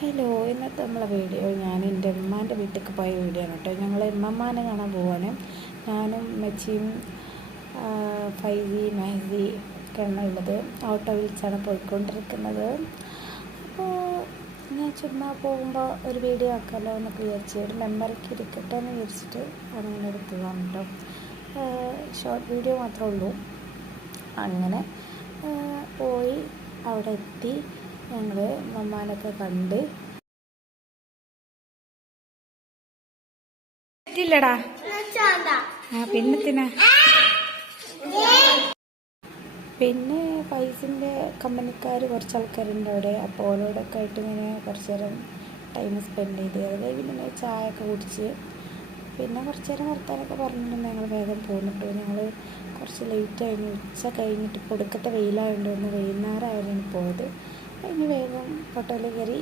Hello, ഇന്നത്തെ നമ്മളെ video ഞാൻ എൻ്റെ ഉമ്മാൻ്റെ വീട്ടിലേക്ക് പോയ വീഡിയോ ആണ് കേട്ടോ. ഞങ്ങൾ ഉമ്മമ്മാനെ കാണാൻ പോവാണ്. ഞാനും മെച്ചിയും ഫൈസി മെഹദി ഒക്കെയാണ് ഉള്ളത്. ഓട്ടോ വിളിച്ചാണ് പോയിക്കൊണ്ടിരിക്കുന്നത്. അപ്പോൾ ഞാൻ ചുമ്മാ പോകുമ്പോൾ ഒരു വീഡിയോ ആക്കാമല്ലോ എന്നൊക്കെ വിചാരിച്ച്, ഒരു മെമ്മറിക്ക് ഇരിക്കട്ടെ എന്ന് വിചാരിച്ചിട്ട് അങ്ങനെ എടുത്തതാണ് കേട്ടോ. ഷോർട്ട് വീഡിയോ മാത്രമേ ഉള്ളൂ. അങ്ങനെ പോയി അവിടെ എത്തി ഞങ്ങൾ മമ്മാനൊക്കെ കണ്ട്. ടാ പിന്നെ പൈസൻ്റെ കമ്പനിക്കാർ കുറച്ച് ആൾക്കാരുണ്ട് അവിടെ. അപ്പോൾ ഓരോടൊക്കെ ആയിട്ട് ഇങ്ങനെ കുറച്ച് നേരം ടൈം സ്പെൻഡ് ചെയ്ത് അത് കഴിഞ്ഞ് ചായ ഒക്കെ കുടിച്ച് പിന്നെ കുറച്ച് നേരം വർത്താനൊക്കെ പറഞ്ഞിട്ടുണ്ട്. ഞങ്ങൾ വേഗം പോന്നിട്ടു. ഞങ്ങൾ കുറച്ച് ലേറ്റ് ആയിരുന്നു. ഉച്ച കഴിഞ്ഞിട്ട് ഇപ്പോൾ ഒടുക്കത്തെ വെയിലായതുകൊണ്ട് വൈകുന്നേരം ആയിരുന്നു പോയത്. അതിന് വേഗം ഹോട്ടലിൽ കയറി